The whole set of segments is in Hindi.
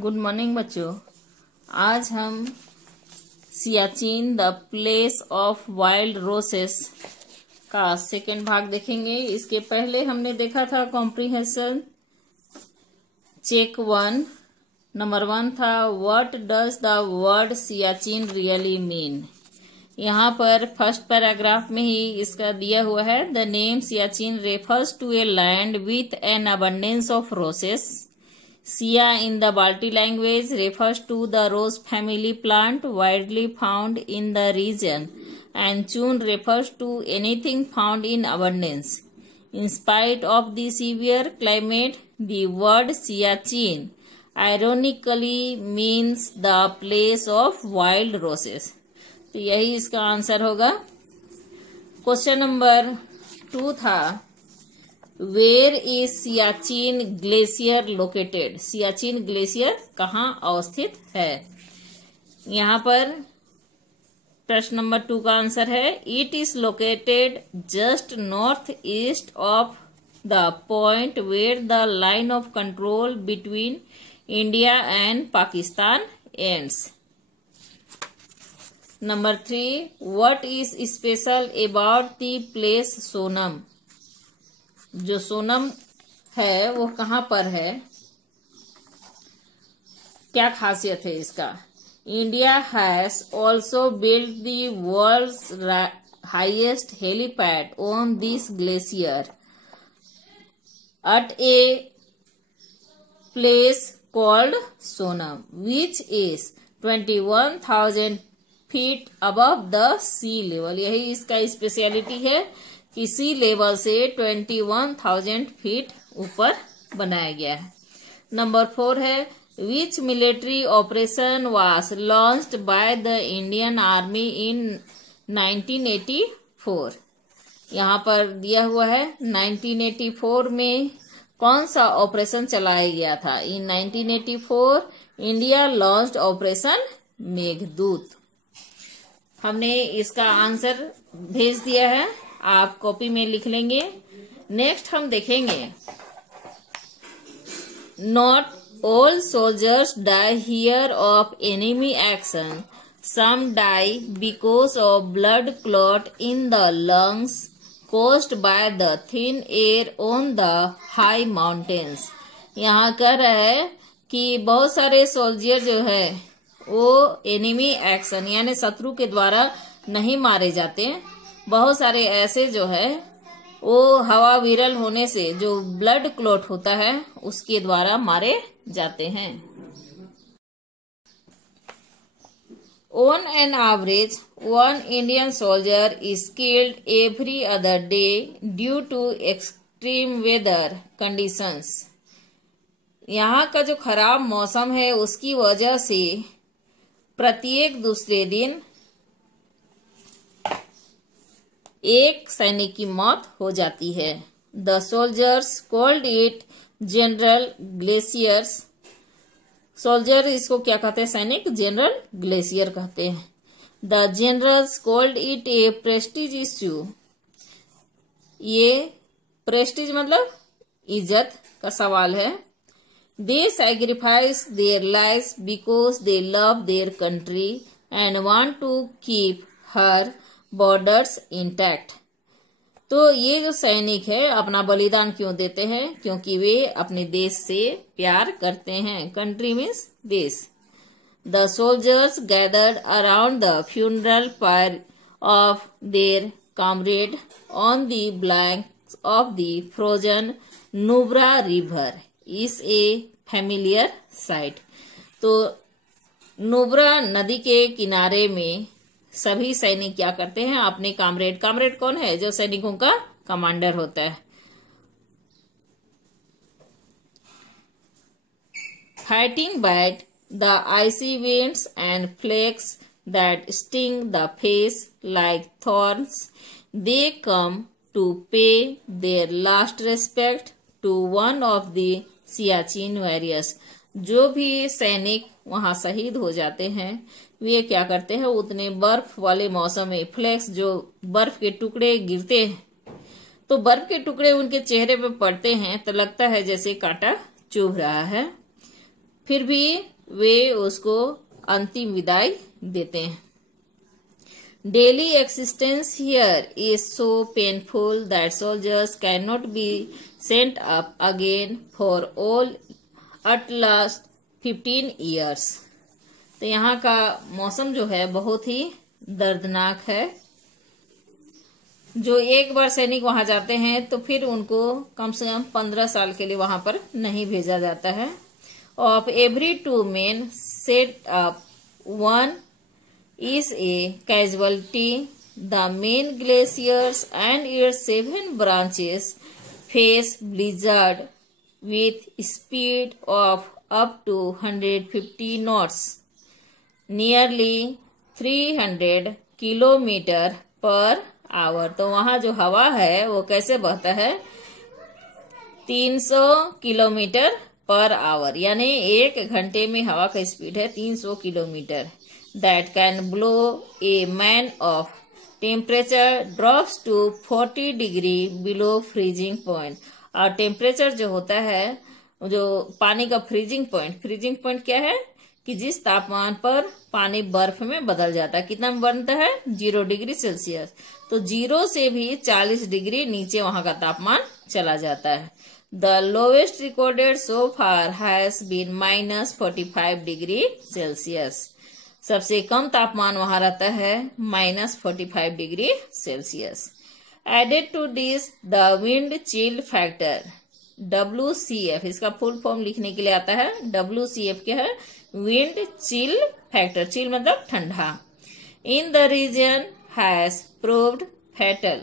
गुड मॉर्निंग बच्चों। आज हम Siachen the place of wild रोसेस का सेकेंड भाग देखेंगे। इसके पहले हमने देखा था कॉम्प्रिहेंशन चेक 1। नंबर 1 था what does the word Siachen really mean. यहाँ पर फर्स्ट पैराग्राफ में ही इसका दिया हुआ है, the name Siachen refers to a land with an abundance of roses. Sia in the Balti language refers to the rose family plant widely found in the region, and Chun refers to anything found in abundance. In spite of the severe climate, the word Siachen ironically means the place of wild roses. तो यही इसका आंसर होगा। क्वेश्चन नंबर 2 था where is Siachen glacier located. Siachen glacier कहाँ अवस्थित है। यहाँ पर प्रश्न नंबर 2 का आंसर है it is located just north east of the point where the line of control between India and Pakistan ends. Number 3 what is special about the place Sonam. जो सोनम है वो कहाँ पर है, क्या खासियत है इसका। India has also build the world's highest helipad on this glacier at a place called Sonam which is 21,000 feet above the sea level. यही इसका स्पेशलिटी है कि सी लेवल से 21,000 फीट ऊपर बनाया गया है। नंबर 4 है which military operation was launched by the Indian army in 1984। यहाँ पर दिया हुआ है 1984 में कौन सा ऑपरेशन चलाया गया था। इन 1984 इंडिया लॉन्च्ड ऑपरेशन मेघदूत। हमने इसका आंसर भेज दिया है, आप कॉपी में लिख लेंगे। नेक्स्ट हम देखेंगे not all soldiers die here of enemy action, some die because of blood clot in the lungs caused by the thin air on the high mountains. यहाँ कह रहा है कि बहुत सारे सोल्जर जो है वो एनिमी एक्शन यानी शत्रु के द्वारा नहीं मारे जाते। बहुत सारे ऐसे जो है वो हवा विरल होने से जो ब्लड क्लॉट होता है उसके द्वारा मारे जाते हैं। On an average 1 Indian soldier is killed every other day due to extreme weather conditions. यहाँ का जो खराब मौसम है उसकी वजह से प्रत्येक दूसरे दिन एक सैनिक की मौत हो जाती है। The soldiers called it general glaciers. Soldier इसको क्या कहते हैं, सैनिक, जनरल ग्लेशियर कहते हैं। The generals called it a prestige issue. ये प्रेस्टीज मतलब इज्जत का सवाल है। They sacrifice their lives because they love their country and want to keep her borders intact. तो ये जो सैनिक है अपना बलिदान क्यों देते हैं, क्योंकि वे अपने देश से प्यार करते हैं। कंट्री मीन्स देश। The soldiers gathered around the funeral pyre of their comrade on the blanks of the frozen Nubra river is a familiar sight. तो नुब्रा नदी के किनारे में सभी सैनिक क्या करते हैं, अपने कामरेड कौन है, जो सैनिकों का कमांडर होता है। Fighting bat the icy winds and flakes that sting the face like thorns, they come to pay their last respect to one of the Siachen warriors. जो भी सैनिक वहां शहीद हो जाते हैं वे क्या करते हैं, उतने बर्फ वाले मौसम में फ्लेक्स जो बर्फ के टुकड़े गिरते हैं तो बर्फ के टुकड़े उनके चेहरे पे पड़ते हैं तो लगता है जैसे कांटा चुभ रहा है। फिर भी वे उसको अंतिम विदाई देते हैं। Daily existence here is so painful that soldiers can not be sent up again for all at last 15 years. तो यहाँ का मौसम जो है बहुत ही दर्दनाक है। जो एक बार सैनिक वहां जाते हैं तो फिर उनको कम से कम 15 साल के लिए वहां पर नहीं भेजा जाता है। Of every 2 men set up 1 is a casualty. The main glaciers and its 7 branches face blizzard with speed of up to 150 knots, nearly 300 kilometre per hour. तो वहां जो हवा है वो कैसे बहता है? 300 किलोमीटर पर आवर, यानी 1 घंटे में हवा का स्पीड है 300 kilometre. That can blow a man off. Temperature drops to 40 degree below freezing point. और टेम्परेचर जो होता है, जो पानी का फ्रीजिंग पॉइंट क्या है कि जिस तापमान पर पानी बर्फ में बदल जाता है, कितना में बनता है? 0 डिग्री सेल्सियस। तो 0 से भी 40 डिग्री नीचे वहां का तापमान चला जाता है। The lowest recorded so far has been -45 degree Celsius. सबसे कम तापमान वहां रहता है -45 degree Celsius. Added to this the wind chill factor WCF, इसका फुल फॉर्म लिखने के लिए आता है WCF क्या है? Wind chill factor. चिल मतलब ठंडा। In the region has proved fatal.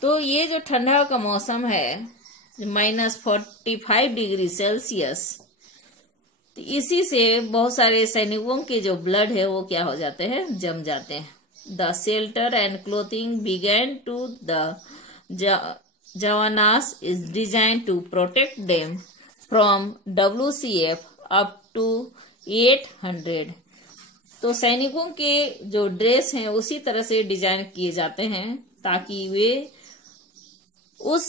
तो ये जो ठंडा का मौसम है -45 डिग्री सेल्सियस, तो इसी से बहुत सारे सैनिकों के जो ब्लड है वो क्या हो जाते हैं? जम जाते हैं। The shelter and clothing began to the jawans is design to protect them from WCF up to 800। तो सैनिकों के जो ड्रेस हैं उसी तरह से डिजाइन किए जाते हैं ताकि वे उस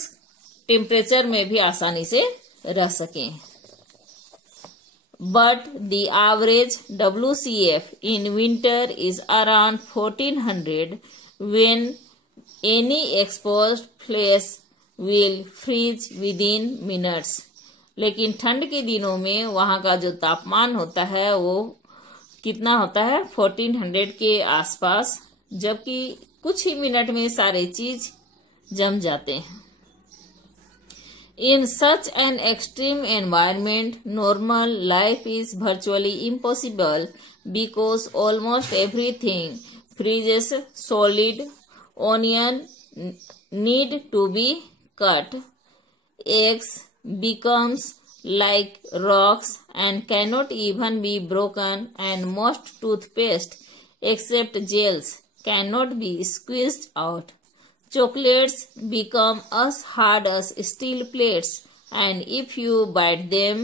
टेम्परेचर में भी आसानी से रह सकें। But the average WCF in winter is around 1400 when any exposed place will freeze within minutes. लेकिन ठंड के दिनों में वहां का जो तापमान होता है वो कितना होता है? 1400 के आसपास, जबकि कुछ ही मिनट में सारे चीज जम जाते हैं। In such an extreme environment, normal life is virtually impossible because almost everything freezes solid. Onion need to be cut. Eggs becomes like rocks and cannot even be broken, and most toothpaste except gels cannot be squeezed out. Chocolates become as hard as steel plates, and if you bite them,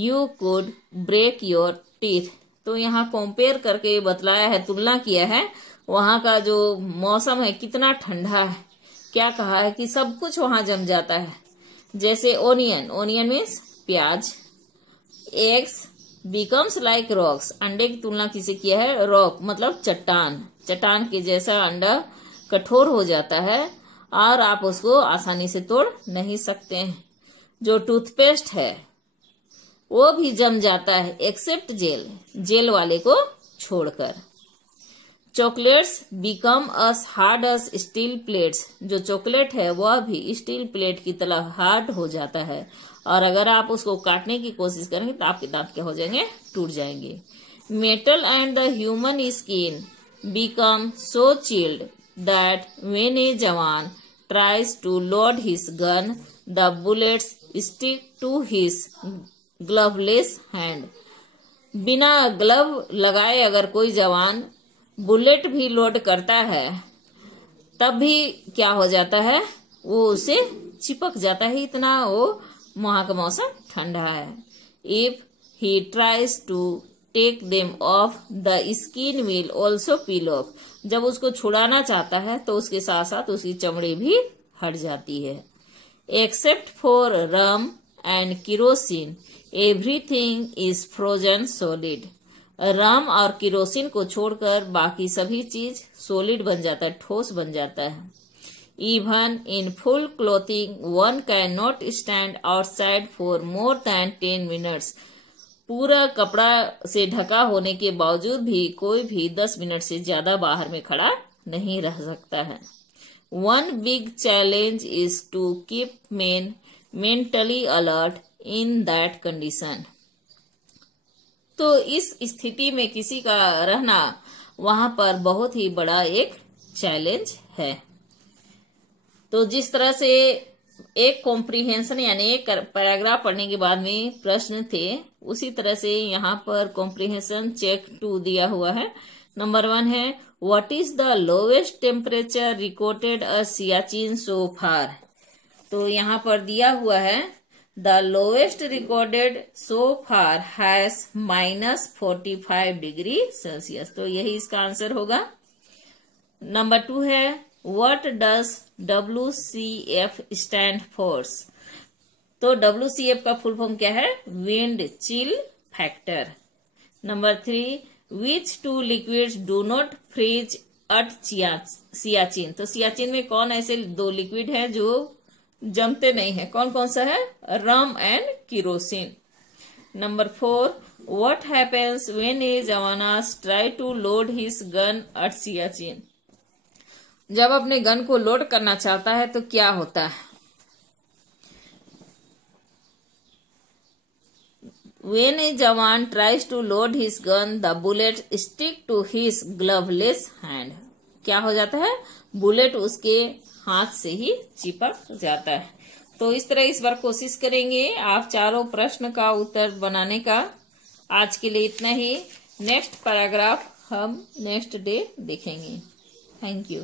you could break your teeth. तो यहाँ कंपेयर करके बतलाया है, तुलना किया है वहां का जो मौसम है कितना ठंडा है। क्या कहा है कि सब कुछ वहां जम जाता है। जैसे ओनियन मीन्स प्याज। एग्स बिकम्स लाइक रॉक्स, अंडे की तुलना किसे किया है? रॉक मतलब चट्टान के जैसा अंडा कठोर हो जाता है और आप उसको आसानी से तोड़ नहीं सकते हैं। जो टूथपेस्ट है वो भी जम जाता है एक्सेप्ट जेल वाले को छोड़कर। चॉकलेट्स बिकम अस हार्ड अस स्टील प्लेट्स, जो चॉकलेट है वह भी स्टील प्लेट की तरह हार्ड हो जाता है और अगर आप उसको काटने की कोशिश करेंगे तो आपके दांत क्या हो जाएंगे? टूट जाएंगे। Metal and the human skin become so chilled that when a jawan tries to load his gun, the bullets stick to his gloveless hand. बिना ग्लव लगाए अगर कोई जवान बुलेट भी लोड करता है तब भी क्या हो जाता है? वो उसे चिपक जाता है, इतना वो वहां का मौसम ठंडा है। If he tries to take them off, the skin will also peel off. जब उसको छुड़ाना चाहता है तो उसके साथ साथ उसकी चमड़ी भी हट जाती है। Except for rum and kerosene everything is frozen solid. Rum और केरोसिन को छोड़कर बाकी सभी चीज सॉलिड बन जाता है, ठोस बन जाता है। Even in full clothing one can not stand outside for more than 10 minutes. पूरा कपड़ा से ढका होने के बावजूद भी कोई भी 10 मिनट से ज्यादा बाहर में खड़ा नहीं रह सकता है। One big challenge is to keep men mentally alert in that condition। तो इस स्थिति में किसी का रहना वहां पर बहुत ही बड़ा एक चैलेंज है। तो जिस तरह से एक कॉम्प्रिहेंशन यानी एक पैराग्राफ पढ़ने के बाद में प्रश्न थे, उसी तरह से यहाँ पर कॉम्प्रिहेंशन चेक 2 दिया हुआ है। नंबर 1 है what is the lowest temperature recorded at Siachen so far. तो यहाँ पर दिया हुआ है the lowest recorded so far has -45 degree Celsius. तो यही इसका आंसर होगा। नंबर 2 है what does WCF stand for. तो WCF का फुल फॉर्म क्या है? Wind chill factor. Number 3 which 2 liquids do not freeze at Siachen. तो सियाचिन में कौन ऐसे 2 लिक्विड है जो जमते नहीं है? कौन कौन सा है? Rum and kerosene. Number 4 what happens when a jawans try to load his gun at Siachen. जब अपने गन को लोड करना चाहता है तो क्या होता है? When a jawan tries to load his gun, the bullet stick to his gloveless hand। क्या हो जाता है? बुलेट उसके हाथ से ही चिपक जाता है। तो इस तरह इस बार कोशिश करेंगे आप चारों प्रश्न का उत्तर बनाने का। आज के लिए इतना ही। नेक्स्ट पैराग्राफ हम नेक्स्ट डे देखेंगे। Thank you.